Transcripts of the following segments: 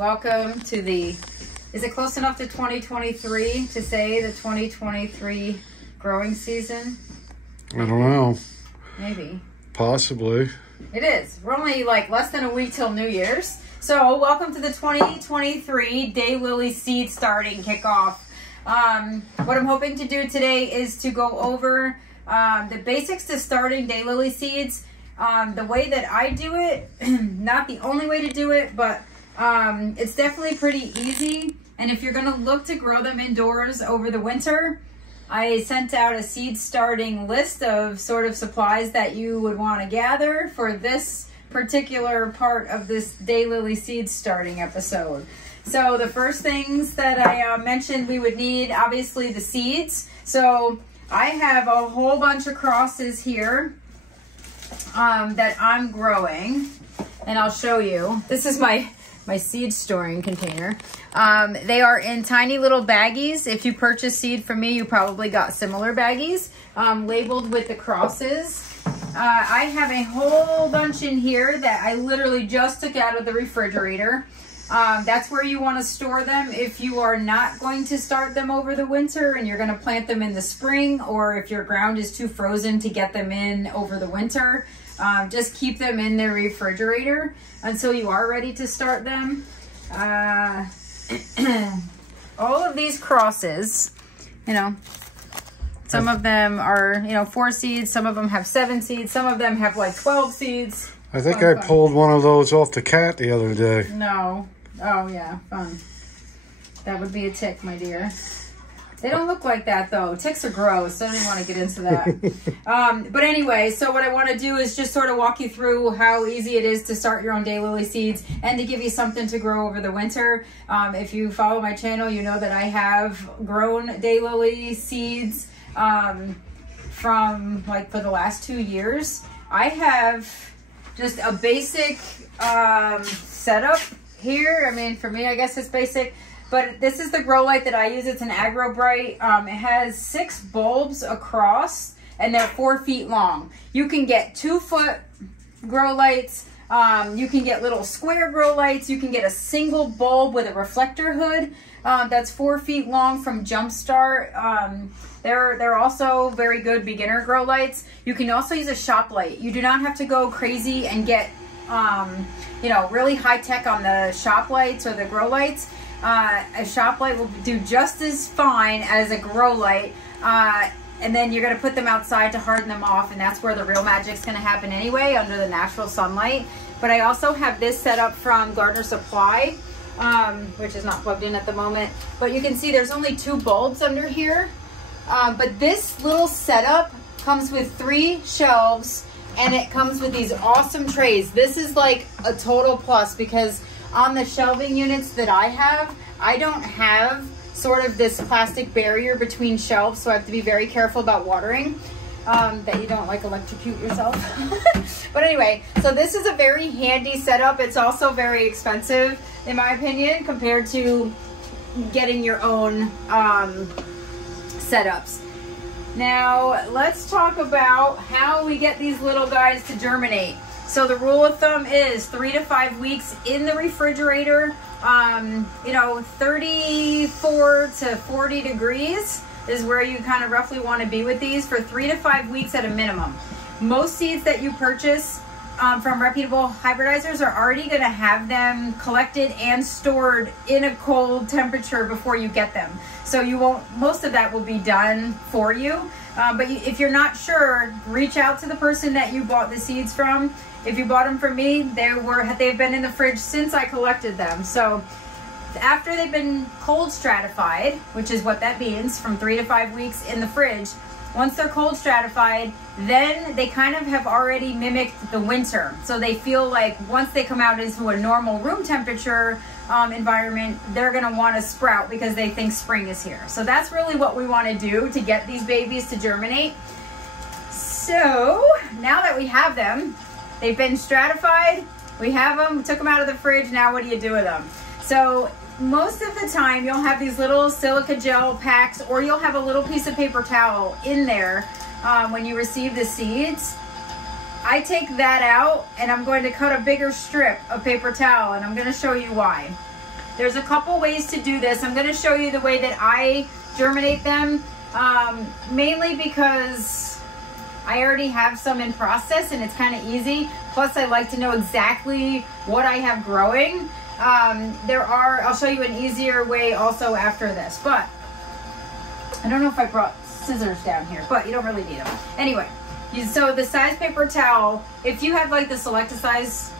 Welcome to the, is it close enough to 2023 to say the 2023 growing season? I don't know. Maybe. Possibly. It is. We're only like less than a week till New Year's. So welcome to the 2023 Daylily seed starting kickoff. What I'm hoping to do today is to go over the basics to starting Daylily seeds. The way that I do it, not the only way to do it, but it's definitely pretty easy. And if you're going to look to grow them indoors over the winter, I sent out a seed starting list of sort of supplies that you would want to gather for this particular part of this Daylily seed starting episode. So the first things that I mentioned we would need, obviously the seeds. So I have a whole bunch of crosses here that I'm growing, and I'll show you. This is my seed storing container. They are in tiny little baggies. If you purchase seed from me, you probably got similar baggies labeled with the crosses. I have a whole bunch in here that I literally just took out of the refrigerator. That's where you want to store them if you are not going to start them over the winter and you're going to plant them in the spring, or if your ground is too frozen to get them in over the winter. Just keep them in the refrigerator until you are ready to start them. All of these crosses, you know, some of them are, 4 seeds. Some of them have 7 seeds. Some of them have like 12 seeds. I think I pulled one of those off the cat the other day. No. Oh, yeah. Fun. That would be a tick, my dear. They don't look like that, though. Ticks are gross. So I don't even want to get into that. But anyway, so what I want to do is just sort of walk you through how easy it is to start your own Daylily seeds and to give you something to grow over the winter. If you follow my channel, you know that I have grown Daylily seeds from like for the last 2 years. I have just a basic setup here. I mean, for me, I guess it's basic. But this is the grow light that I use. It's an Agro Bright. It has 6 bulbs across, and they're 4 feet long. You can get 2-foot grow lights. You can get little square grow lights. You can get a single bulb with a reflector hood that's 4 feet long from Jumpstart. They're also very good beginner grow lights. You can also use a shop light. You do not have to go crazy and get really high tech on the shop lights or the grow lights. A shop light will do just as fine as a grow light, and then you're going to put them outside to harden them off, and that's where the real magic's going to happen anyway, under the natural sunlight. But I also have this set up from Garden Supply, which is not plugged in at the moment, but you can see there's only 2 bulbs under here. But this little setup comes with 3 shelves, and it comes with these awesome trays. This is like a total plus, because on the shelving units that I have, I don't have sort of this plastic barrier between shelves, so I have to be very careful about watering, that you don't like electrocute yourself. But anyway, so this is a very handy setup. It's also very expensive, in my opinion, compared to getting your own setups. Now, let's talk about how we get these little guys to germinate. So the rule of thumb is 3 to 5 weeks in the refrigerator. 34 to 40 degrees is where you kind of roughly want to be with these for 3 to 5 weeks at a minimum. Most seeds that you purchase from reputable hybridizers are already going to have them collected and stored in a cold temperature before you get them. So you won't, most of that will be done for you. But if you're not sure, reach out to the person that you bought the seeds from. If you bought them from me, they've been in the fridge since I collected them. So after they've been cold stratified, which is what that means, from 3 to 5 weeks in the fridge, once they're cold stratified, then they kind of have already mimicked the winter. So they feel like once they come out into a normal room temperature environment, they're gonna wanna sprout because they think spring is here. So that's really what we wanna do to get these babies to germinate. So now that we have them, they've been stratified, we have them, we took them out of the fridge, now what do you do with them? So most of the time you'll have these little silica gel packs, or you'll have a little piece of paper towel in there when you receive the seeds. I take that out and I'm going to cut a bigger strip of paper towel, and I'm going to show you why. There's a couple ways to do this. I'm going to show you the way that I germinate them, mainly because I already have some in process and it's kind of easy. Plus, I like to know exactly what I have growing. I'll show you an easier way also after this, but I don't know if I brought scissors down here, but you don't really need them. Anyway, so the size paper towel, if you have like the Selecta size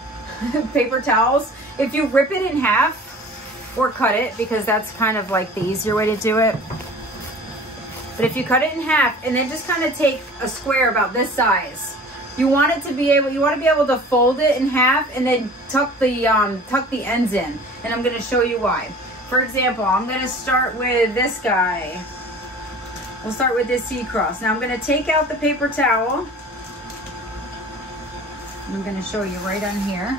paper towels, if you rip it in half or cut it, because that's kind of like the easier way to do it. But if you cut it in half and then just kind of take a square about this size, you want to be able to fold it in half and then tuck the ends in. And I'm going to show you why. For example, I'm going to start with this guy. We'll start with this seed cross. Now I'm going to take out the paper towel. I'm going to show you right on here.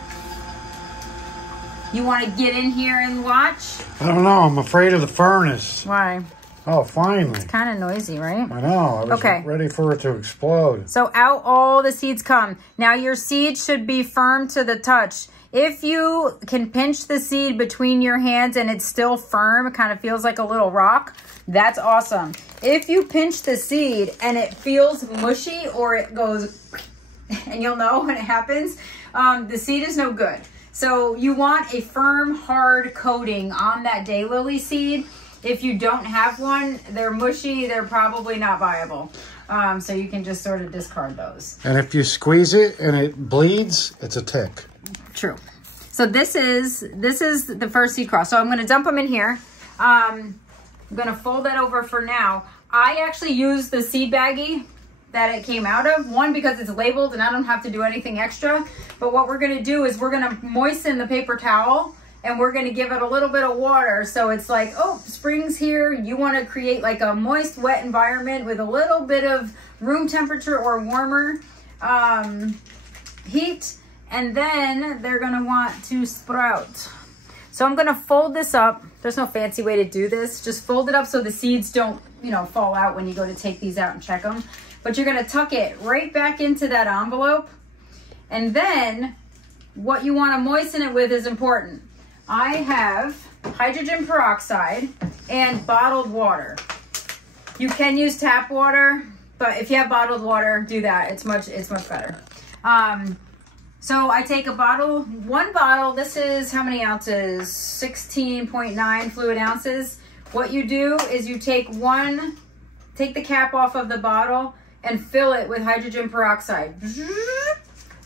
You want to get in here and watch? I don't know. I'm afraid of the furnace. Why? Oh, finally. It's kind of noisy, right? I know. I was ready for it to explode. So out all the seeds come. Now your seed should be firm to the touch. If you can pinch the seed between your hands and it's still firm, it kind of feels like a little rock, that's awesome. If you pinch the seed and it feels mushy or it goes, and you'll know when it happens, the seed is no good. So you want a firm, hard coating on that daylily seed. If you don't have one, they're mushy, they're probably not viable. So you can just sort of discard those. And if you squeeze it and it bleeds, it's a tick. True. So this is the first seed cross. So I'm going to dump them in here. I'm going to fold that over for now. I actually use the seed baggie that it came out of. One, because it's labeled and I don't have to do anything extra. But what we're going to do is we're going to moisten the paper towel and we're going to give it a little bit of water. So it's like, oh, spring's here. You want to create like a moist, wet environment with a little bit of room temperature or warmer heat. And then they're going to want to sprout. So I'm going to fold this up. There's no fancy way to do this. Just fold it up so the seeds don't, fall out when you go to take these out and check them. But you're going to tuck it right back into that envelope. And then what you want to moisten it with is important. I have hydrogen peroxide and bottled water. You can use tap water, but if you have bottled water, do that. It's much better. So I take one bottle. This is how many ounces? 16.9 fluid ounces. What you do is you take the cap off of the bottle and fill it with hydrogen peroxide.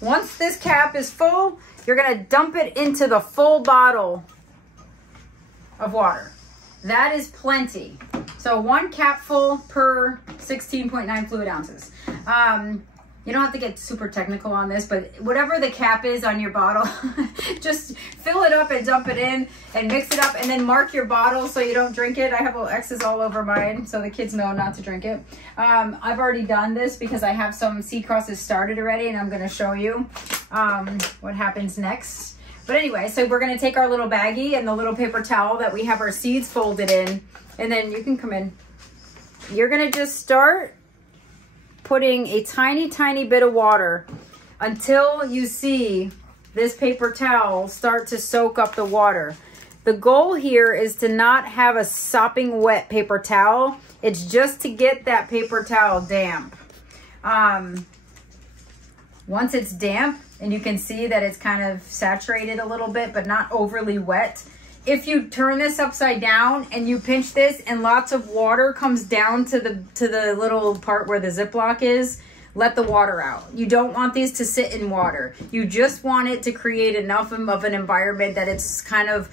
Once this cap is full, you're going to dump it into the full bottle of water. That is plenty. So 1 capful per 16.9 fluid ounces. You don't have to get super technical on this, but whatever the cap is on your bottle, just fill it up and dump it in and mix it up and then mark your bottle so you don't drink it. I have little X's all over mine so the kids know not to drink it. I've already done this because I have some seed crosses started already and I'm going to show you what happens next. But anyway, so we're going to take our little baggie and the little paper towel that we have our seeds folded in, and then you can come in. You're going to just start putting a tiny, tiny bit of water until you see this paper towel start to soak up the water. The goal here is to not have a sopping wet paper towel. It's just to get that paper towel damp. Once it's damp and you can see that it's kind of saturated a little bit, but not overly wet, if you turn this upside down and you pinch this and lots of water comes down to the little part where the Ziploc is, let the water out. You don't want these to sit in water. You just want it to create enough of an environment that it's kind of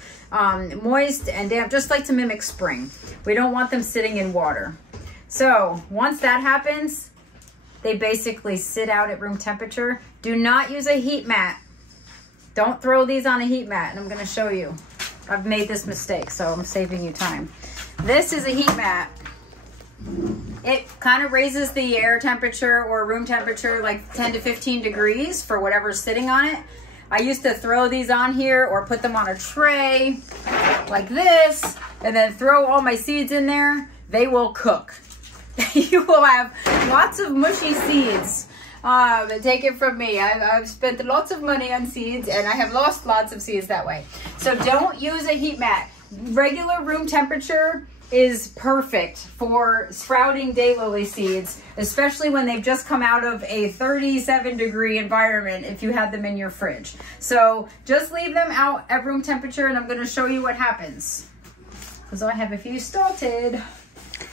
moist and damp, just like to mimic spring. We don't want them sitting in water. So once that happens, they basically sit out at room temperature. Do not use a heat mat. Don't throw these on a heat mat, and I'm going to show you. I've made this mistake, so I'm saving you time. This is a heat mat. It kind of raises the air temperature or room temperature like 10 to 15 degrees for whatever's sitting on it. I used to throw these on here or put them on a tray like this and then throw all my seeds in there. They will cook. You will have lots of mushy seeds. Take it from me. I've spent lots of money on seeds, and I have lost lots of seeds that way. So don't use a heat mat. Regular room temperature is perfect for sprouting daylily seeds, especially when they've just come out of a 37-degree environment if you had them in your fridge. So just leave them out at room temperature, and I'm going to show you what happens, because I have a few started.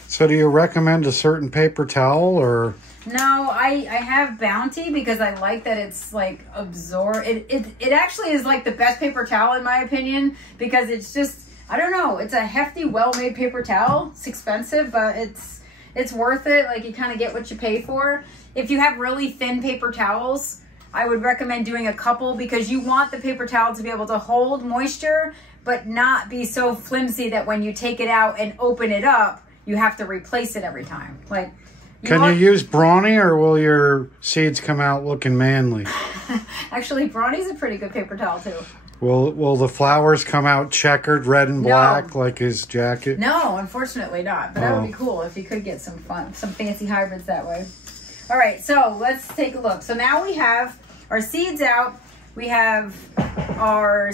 So do you recommend a certain paper towel, or? No, I have Bounty because I like that it's like it actually is like the best paper towel in my opinion, because it's just, I don't know, it's a hefty, well-made paper towel. It's expensive, but it's worth it. Like, you kind of get what you pay for. If you have really thin paper towels, I would recommend doing a couple, because you want the paper towel to be able to hold moisture, but not be so flimsy that when you take it out and open it up, you have to replace it every time. Like, Can you use Brawny, or will your seeds come out looking manly? Actually, Brawny's a pretty good paper towel too. Will the flowers come out checkered, red and black, like his jacket? No, unfortunately not. But that would be cool if you could get some fancy hybrids that way. All right, so let's take a look. So now we have our seeds out. We have our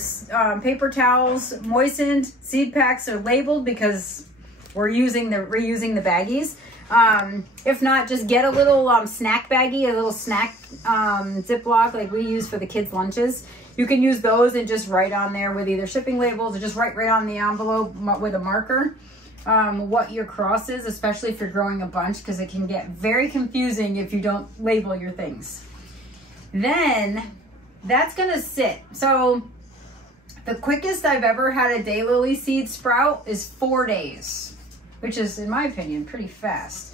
paper towels moistened. Seed packs are labeled because we're reusing the baggies. If not, just get a little snack baggie, a little snack Ziploc like we use for the kids' lunches. You can use those and just write on there with either shipping labels, or just write right on the envelope with a marker what your cross is, especially if you're growing a bunch, because it can get very confusing if you don't label your things. Then that's gonna sit. So the quickest I've ever had a daylily seed sprout is 4 days, which is, in my opinion, pretty fast.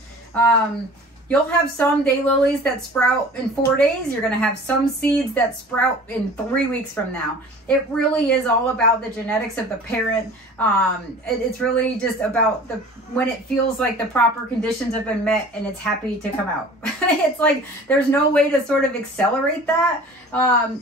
You'll have some daylilies that sprout in 4 days. You're going to have some seeds that sprout in 3 weeks from now. It really is all about the genetics of the parent. It's really just about when it feels like the proper conditions have been met and it's happy to come out. It's like there's no way to sort of accelerate that.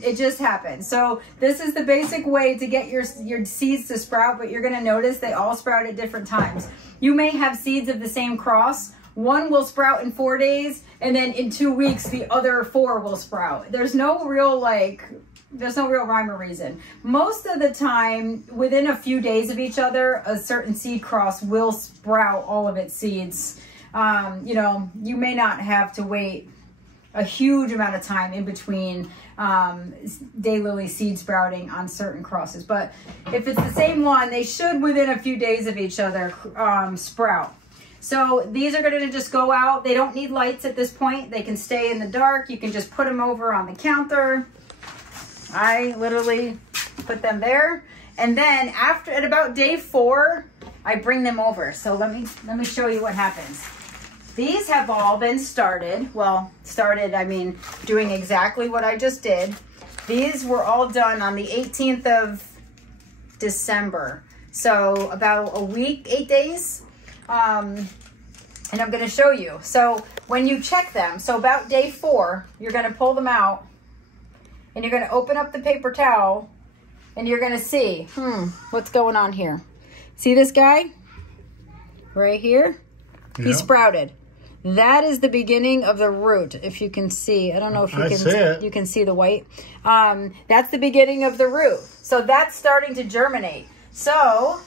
It just happens. So this is the basic way to get your seeds to sprout, but you're going to notice they all sprout at different times. You may have seeds of the same cross. One will sprout in 4 days, and then in 2 weeks, the other 4 will sprout. There's no real rhyme or reason. Most of the time, within a few days of each other, a certain seed cross will sprout all of its seeds. You know, you may not have to wait a huge amount of time in between daylily seed sprouting on certain crosses. But if it's the same one, they should, within a few days of each other, sprout. So these are going to just go out. They don't need lights at this point. They can stay in the dark. You can just put them over on the counter. I literally put them there. And then at about day 4, I bring them over. So let me show you what happens. These have all been started. Well, I mean, doing exactly what I just did. These were all done on the 18th of December. So about a week, 8 days. And I'm going to show you. So when you check them, so about day 4, you're going to pull them out and you're going to open up the paper towel and you're going to see, what's going on here? See this guy right here? Yeah. He sprouted. That is the beginning of the root. If you can see, I don't know if you can see the white. That's the beginning of the root. So that's starting to germinate. So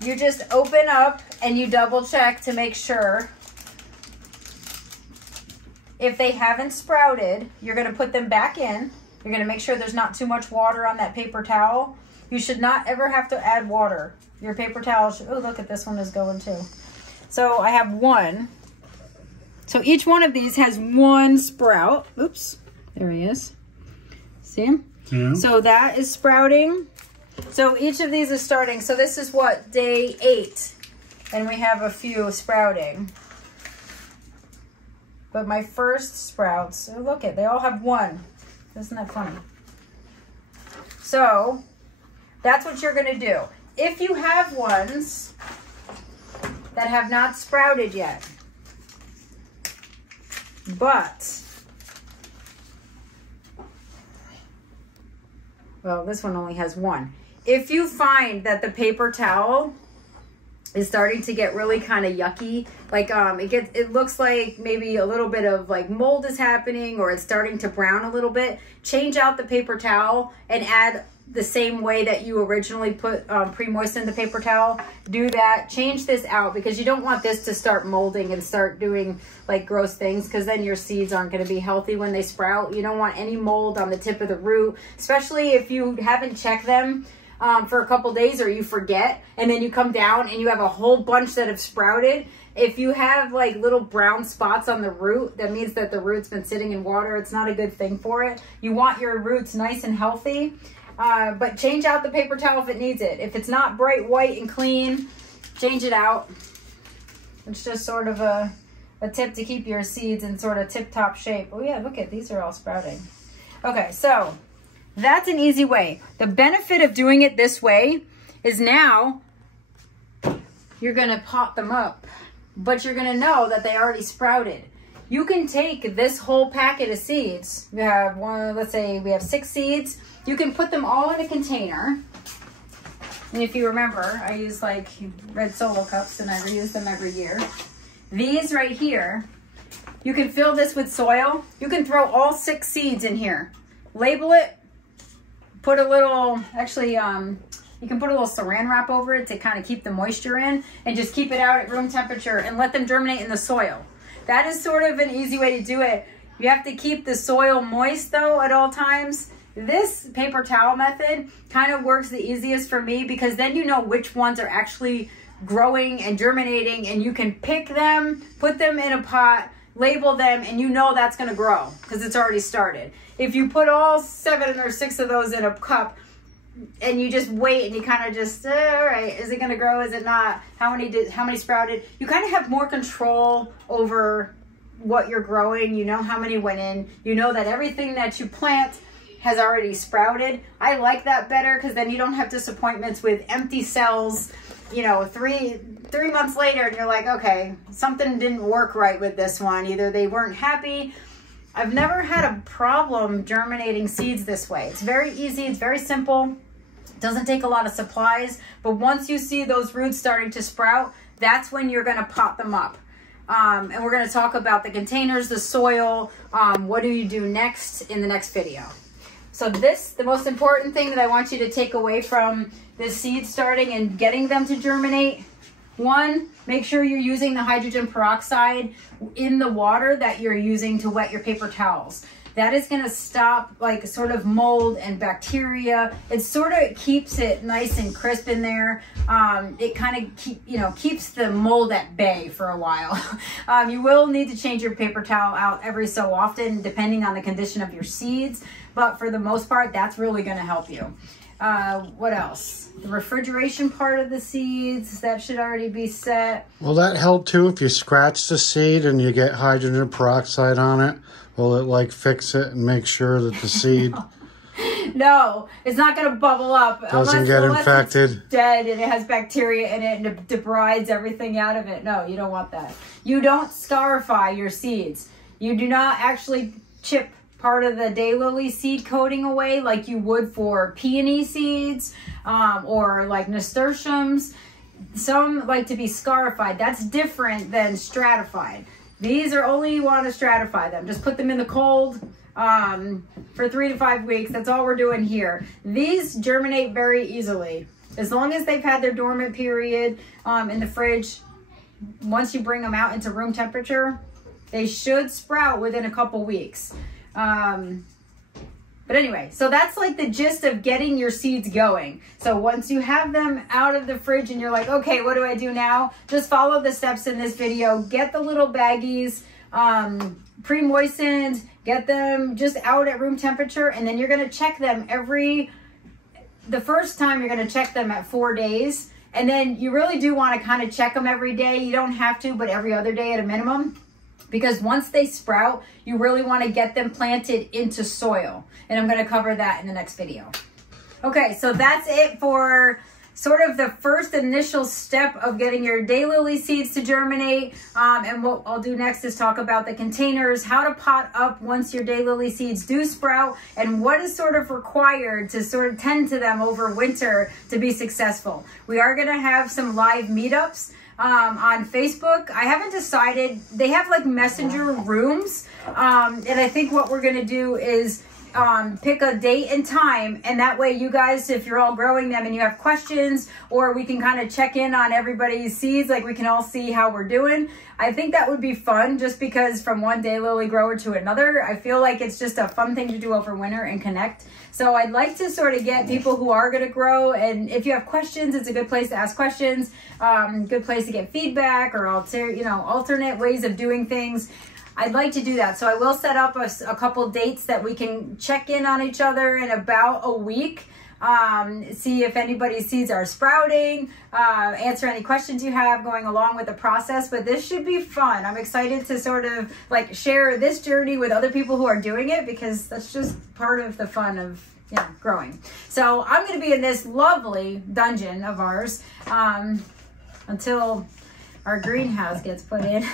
you just open up and you double check to make sure. If they haven't sprouted, you're going to put them back in. You're going to make sure there's not too much water on that paper towel. You should not ever have to add water. Your paper towel should, oh, look at this one is going too. So I have one. So each one of these has one sprout. Oops, there he is. See him? Yeah. So that is sprouting. So each of these is starting. So this is what, day 8. And we have a few sprouting. But my first sprouts, oh, look it, they all have one. Isn't that funny? So that's what you're going to do. If you have ones that have not sprouted yet, but, well, this one only has one. If you find that the paper towel is starting to get really kind of yucky. Like it looks like maybe a little bit of like mold is happening, or it's starting to brown a little bit, change out the paper towel and add the same way that you originally put pre-moistened the paper towel. Do that, change this out, because you don't want this to start molding and start doing like gross things, because then your seeds aren't going to be healthy when they sprout. You don't want any mold on the tip of the root, especially if you haven't checked them for a couple days, or you forget, and then you come down and you have a whole bunch that have sprouted. If you have like little brown spots on the root, that means that the root's been sitting in water. It's not a good thing for it. You want your roots nice and healthy, but change out the paper towel if it needs it. If it's not bright white and clean, change it out. It's just sort of a tip to keep your seeds in sort of tip-top shape. Oh yeah, look at, these are all sprouting. Okay, so that's an easy way. The benefit of doing it this way is now you're gonna pot them up, but you're gonna know that they already sprouted. You can take this whole packet of seeds. We have one, let's say we have 6 seeds. You can put them all in a container. And if you remember, I use like red Solo cups and I reuse them every year. These right here, you can fill this with soil. You can throw all 6 seeds in here. Label it. Put a little, actually, you can put a little saran wrap over it to kind of keep the moisture in, and just keep it out at room temperature and let them germinate in the soil. That is sort of an easy way to do it. You have to keep the soil moist though at all times. This paper towel method kind of works the easiest for me, because then you know which ones are actually growing and germinating, and you can pick them, put them in a pot, label them, and you know that's going to grow because it's already started. If you put all 7 or 6 of those in a cup and you just wait and you kind of just, all right, is it going to grow? Is it not? How many sprouted? You kind of have more control over what you're growing. You know how many went in. You know that everything that you plant has already sprouted. I like that better, because then you don't have disappointments with empty cells, you know, three months later, and you're like, okay, something didn't work right with this one. Either they weren't happy. I've never had a problem germinating seeds this way. It's very easy. It's very simple. It doesn't take a lot of supplies. But once you see those roots starting to sprout, that's when you're going to pot them up. And we're going to talk about the containers, the soil, what do you do next in the next video. So the most important thing that I want you to take away from the seed starting and getting them to germinate, 1, make sure you're using the hydrogen peroxide in the water that you're using to wet your paper towels. That is going to stop like sort of mold and bacteria. It sort of keeps it nice and crisp in there. It kind of keeps the mold at bay for a while. You will need to change your paper towel out every so often, depending on the condition of your seeds. But for the most part, that's really going to help you. What else? The refrigeration part of the seeds, that should already be set. Will that help too if you scratch the seed and you get hydrogen peroxide on it? Will it like fix it and make sure that the seed... No, it's not going to bubble up. Doesn't get infected. It's dead and it has bacteria in it and it debrides everything out of it. No, you don't want that. You don't scarify your seeds. You do not actually chip part of the Daylily seed coating away like you would for peony seeds or like nasturtiums. Some like to be scarified. That's different than stratified. These are only, you want to stratify them. Just put them in the cold for 3 to 5 weeks. That's all we're doing here. These germinate very easily. As long as they've had their dormant period in the fridge, once you bring them out into room temperature, they should sprout within a couple weeks. But anyway, so that's like the gist of getting your seeds going. So once you have them out of the fridge and you're like, okay, what do I do now? Just follow the steps in this video. Get the little baggies pre-moistened, get them just out at room temperature, and then you're gonna check them the first time you're gonna check them at 4 days. And then you really do wanna kind of check them every day. You don't have to, but every other day at a minimum. Because once they sprout, you really want to get them planted into soil. And I'm going to cover that in the next video. Okay, so that's it for sort of the first initial step of getting your daylily seeds to germinate. And what I'll do next is talk about the containers, how to pot up once your daylily seeds do sprout, and what is sort of required to sort of tend to them over winter to be successful. We are going to have some live meetups on Facebook. I haven't decided. They have like messenger rooms. And I think what we're going to do is pick a date and time, and that way you guys, if you're all growing them and you have questions, or we can kind of check in on everybody's seeds, like we can all see how we're doing. I think that would be fun, just because from one daylily grower to another, I feel like it's just a fun thing to do over winter and connect. So I'd like to sort of get people who are going to grow, and if you have questions, it's a good place to ask questions, good place to get feedback, or alternate ways of doing things. I'd like to do that. So I will set up a couple dates that we can check in on each other in about a week. See if anybody's seeds are sprouting, answer any questions you have going along with the process. But this should be fun. I'm excited to sort of like share this journey with other people who are doing it, because that's just part of the fun of growing. So I'm going to be in this lovely dungeon of ours until our greenhouse gets put in.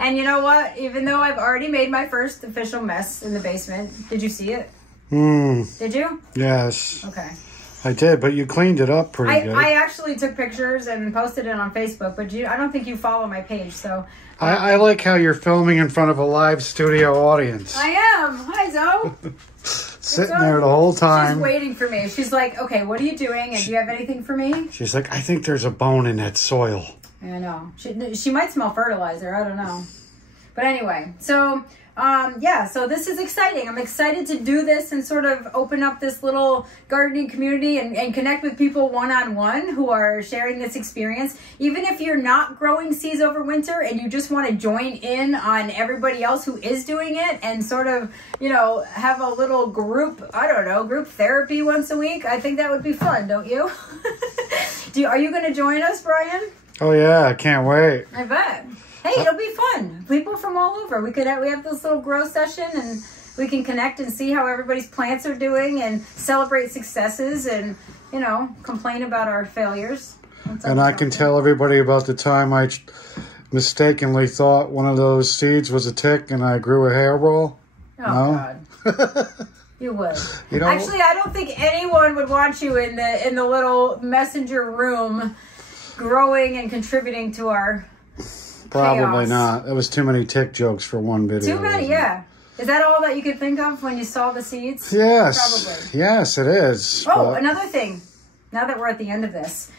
And you know what? Even though I've already made my first official mess in the basement. Did you see it? Did you? Yes. Okay. I did, but you cleaned it up pretty good. I actually took pictures and posted it on Facebook, but I don't think you follow my page, so. I like how you're filming in front of a live studio audience. I am. Hi, Zoe. Sitting there the whole time. She's waiting for me. She's like, okay, what are you doing? And do you have anything for me? She's like, I think there's a bone in that soil. I know. She might smell fertilizer. I don't know. But anyway, so so this is exciting. I'm excited to do this and sort of open up this little gardening community and connect with people one-on-one who are sharing this experience. Even if you're not growing seeds over winter and you just want to join in on everybody else who is doing it and sort of, have a little group, group therapy once a week, I think that would be fun, don't you? Are you going to join us, Brian? Oh yeah, I can't wait. I bet. Hey, it'll be fun. People from all over. We have this little grow session, and we can connect and see how everybody's plants are doing and celebrate successes and, complain about our failures. And I can tell everybody about the time I mistakenly thought one of those seeds was a tick and I grew a hairball. Oh, no? God. You would. Actually, I don't think anyone would want you in the little messenger room growing and contributing to our Probably chaos. not. There was too many tick jokes for one video. Too many, yeah. Is that all that you could think of when you saw the seeds? Yes. Probably. Yes, it is. Oh, another thing. Now that we're at the end of this,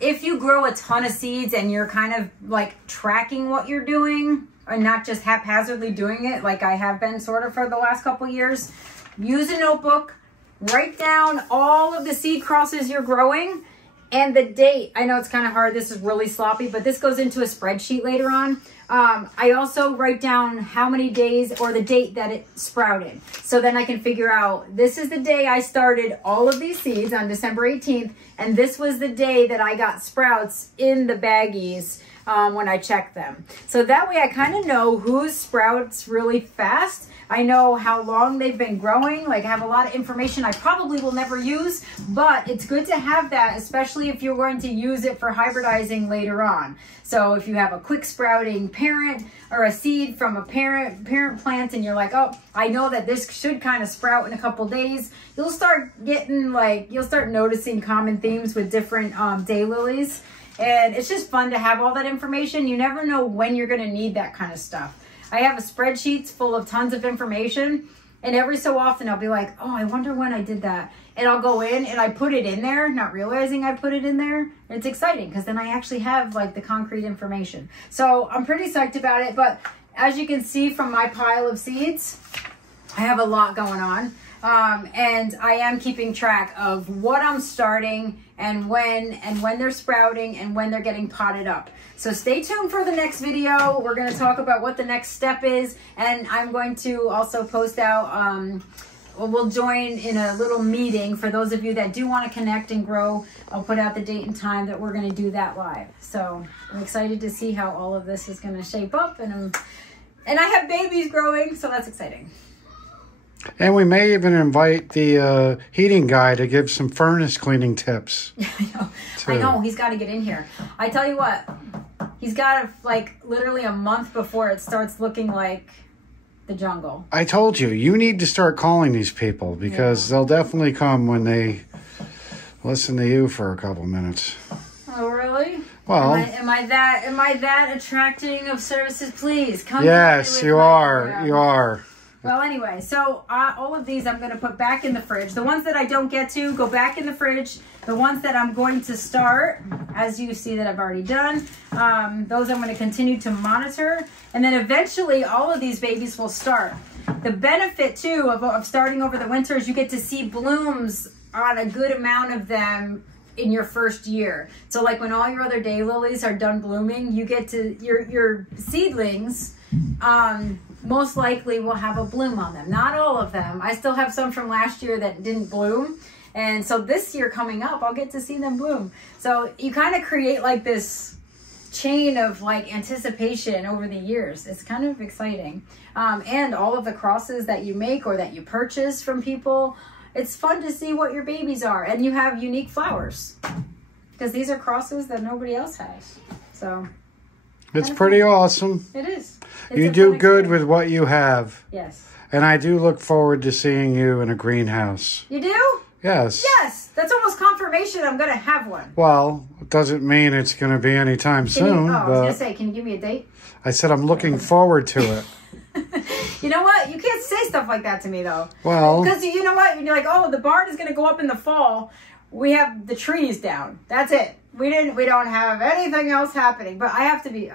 if you grow a ton of seeds and you're kind of like tracking what you're doing and not just haphazardly doing it like I have been sort of for the last couple years, use a notebook, write down all of the seed crosses you're growing and the date. I know it's kind of hard. This is really sloppy, but this goes into a spreadsheet later on. I also write down how many days or the date that it sprouted. So then I can figure out, this is the day I started all of these seeds on December 18th. And this was the day that I got sprouts in the baggies when I checked them. So that way I kind of know whose sprouts really fast. I know how long they've been growing. Like, I have a lot of information I probably will never use, but it's good to have that, especially if you're going to use it for hybridizing later on. So if you have a quick sprouting parent or a seed from a parent plant and you're like, oh, I know that this should kind of sprout in a couple days, you'll start noticing common themes with different daylilies. And it's just fun to have all that information. You never know when you're going to need that kind of stuff. I have a spreadsheet full of tons of information, and every so often I'll be like, oh, I wonder when I did that. And I'll go in and I put it in there, not realizing I put it in there. And it's exciting because then I actually have like the concrete information. So I'm pretty psyched about it. But as you can see from my pile of seeds, I have a lot going on. And I am keeping track of what I'm starting and when they're sprouting and when they're getting potted up. So stay tuned for the next video. We're going to talk about what the next step is, and I'm going to also post out, we'll join in a little meeting for those of you that do want to connect and grow. I'll put out the date and time that we're going to do that live. So I'm excited to see how all of this is going to shape up, and I have babies growing, so that's exciting. And we may even invite the heating guy to give some furnace cleaning tips. I know. He's got to get in here. I tell you what, he's got to, like, literally a month before it starts looking like the jungle. I told you, you need to start calling these people because they'll definitely come when they listen to you for a couple minutes. Oh, really? Well, am I that attracting of services? Please come. Yes, you are. You are. Well, anyway, so all of these I'm going to put back in the fridge. The ones that I don't get to go back in the fridge. The ones that I'm going to start, as you see that I've already done, those I'm going to continue to monitor. And then eventually all of these babies will start. The benefit, too, of starting over the winter is you get to see blooms on a good amount of them in your first year. So like when all your other daylilies are done blooming, you get to, your seedlings most likely will have a bloom on them. Not all of them. I still have some from last year that didn't bloom. And so this year coming up, I'll get to see them bloom. So you kind of create like this chain of like anticipation over the years. It's kind of exciting. And all of the crosses that you make or that you purchase from people, it's fun to see what your babies are. And you have unique flowers because these are crosses that nobody else has. So it's pretty awesome. It is. You do good with what you have. Yes. And I do look forward to seeing you in a greenhouse. You do? Yes. Yes. That's almost confirmation I'm going to have one. Well, it doesn't mean it's going to be anytime soon. I was going to say, can you give me a date? I said I'm looking forward to it. You know what? You can't say stuff like that to me, though. Well. Because you know what? You're like, oh, the barn is going to go up in the fall. We have the trees down. That's it. We don't have anything else happening. But I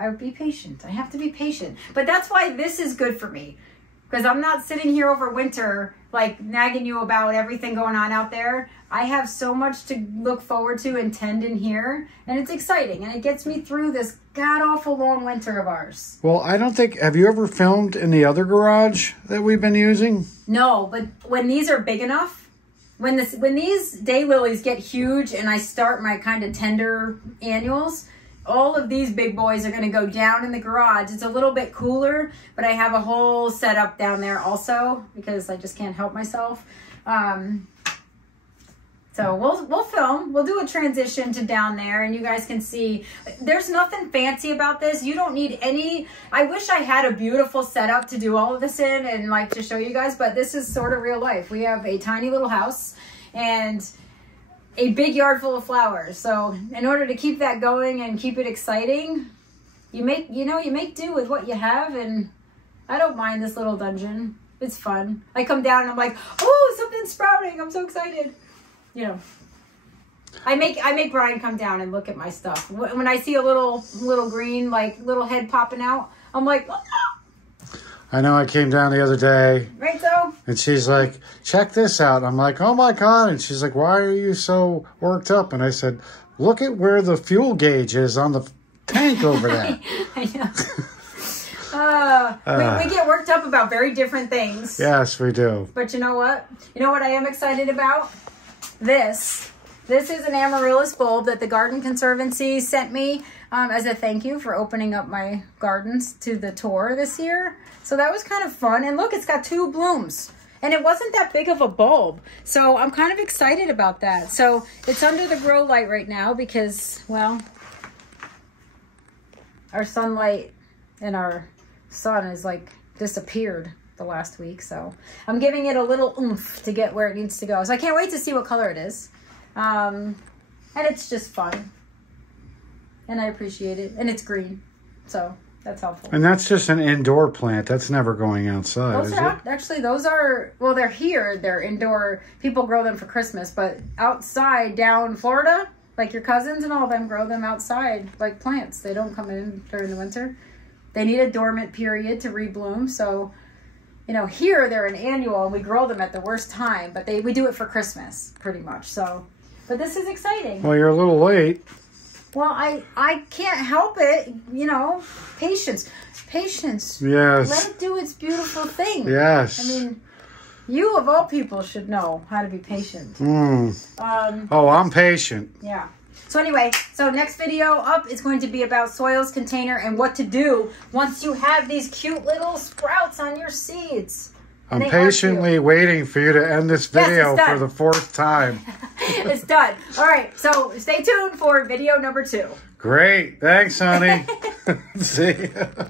would be patient. I have to be patient. But that's why this is good for me. Because I'm not sitting here over winter, like, nagging you about everything going on out there. I have so much to look forward to and tend in here. And it's exciting. And it gets me through this god-awful long winter of ours. Well, I don't think... Have you ever filmed in the other garage that we've been using? No, but when these are big enough, when these daylilies get huge and I start my kind of tender annuals... all of these big boys are going to go down in the garage. It's a little bit cooler, but I have a whole setup down there also because I just can't help myself. So we'll film. We'll do a transition to down there, and you guys can see. There's nothing fancy about this. You don't need any. I wish I had a beautiful setup to do all of this in and like to show you guys, but this is sort of real life. We have a tiny little house and a big yard full of flowers. So in order to keep that going and keep it exciting, you make do with what you have. And I don't mind this little dungeon. It's fun. I come down and I'm like, oh, something's sprouting. I'm so excited. You know, I make Brian come down and look at my stuff. When I see a little green, like little head popping out, I'm like, oh. I know I came down the other day. Right, so? And she's like, check this out. I'm like, oh my God. And she's like, why are you so worked up? And I said, look at where the fuel gauge is on the tank over there. I know. We get worked up about very different things. Yes, we do. But you know what? You know what I am excited about? This is an amaryllis bulb that the Garden Conservancy sent me as a thank you for opening up my gardens to the tour this year. So that was kind of fun. And look, it's got 2 blooms. And it wasn't that big of a bulb. So I'm kind of excited about that. So it's under the grow light right now because, well, our sunlight and our sun is like disappeared the last week. So I'm giving it a little oomph to get where it needs to go. So I can't wait to see what color it is. And it's just fun. And I appreciate it. And it's green. So that's helpful. And that's just an indoor plant. That's never going outside, is it? Actually, those are, well, they're here. They're indoor. People grow them for Christmas. But outside down in Florida, like your cousins and all of them grow them outside like plants. They don't come in during the winter. They need a dormant period to rebloom. So, you know, here they're an annual and we grow them at the worst time. But we do it for Christmas pretty much. So, but this is exciting. Well, you're a little late. Well, I can't help it, you know. Patience. Patience. Yes. Let it do its beautiful thing. Yes. I mean, you of all people should know how to be patient. Oh, I'm patient. Yeah. So anyway, so next video up is going to be about soils, container, and what to do once you have these cute little sprouts on your seeds. I'm patiently waiting for you to end this video for the 4th time. It's done. All right, so stay tuned for video number 2. Great. Thanks, honey. See ya.